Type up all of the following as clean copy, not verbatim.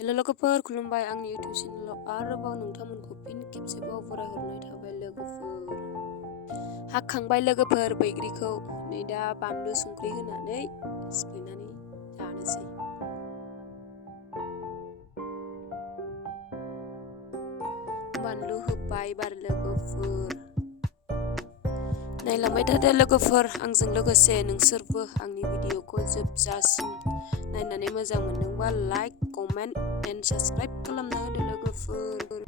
Hello लोगोफोर, खुलुमबाय आंनि इउटिउब चेनेलाव आरोबाव नोंथांमोनखौ फिन खेबसेबाव बरायहरनाय थाबाय लोगोफोर। हाखांबाय लोगोफोर बैग्रिखौ, नै दा बानलु संख्रि होनानै सिफ्लेनानै जानोसै। बानलु होबाय बार लोगोफोर। नायलांबाय थादो लोगोफोर, आंजों लोगोसे नोंसोरबो आंनि भिडिअखौ जोबजासिम नायनानै मोजां मोनदोंबा लाइक, कमेन्ट एन्ड साबस्क्राइब खालामना होदो लोगोफोर।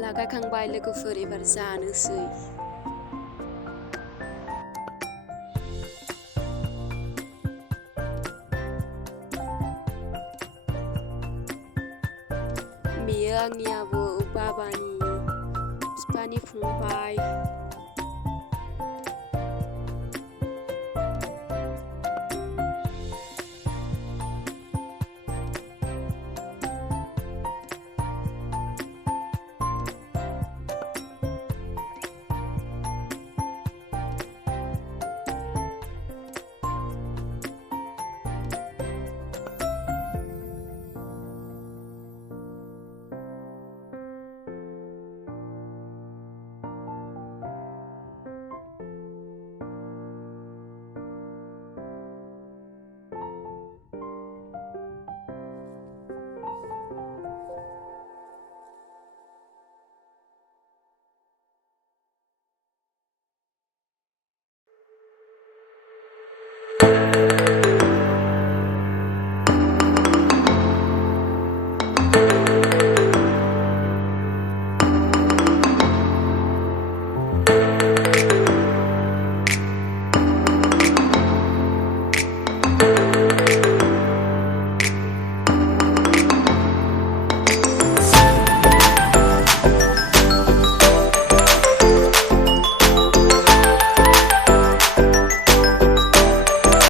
लागायखांबाय लोगोफोर, एबार जानोसै। बेयो आंनि आबौ बाबानि बिफानि फंबाय।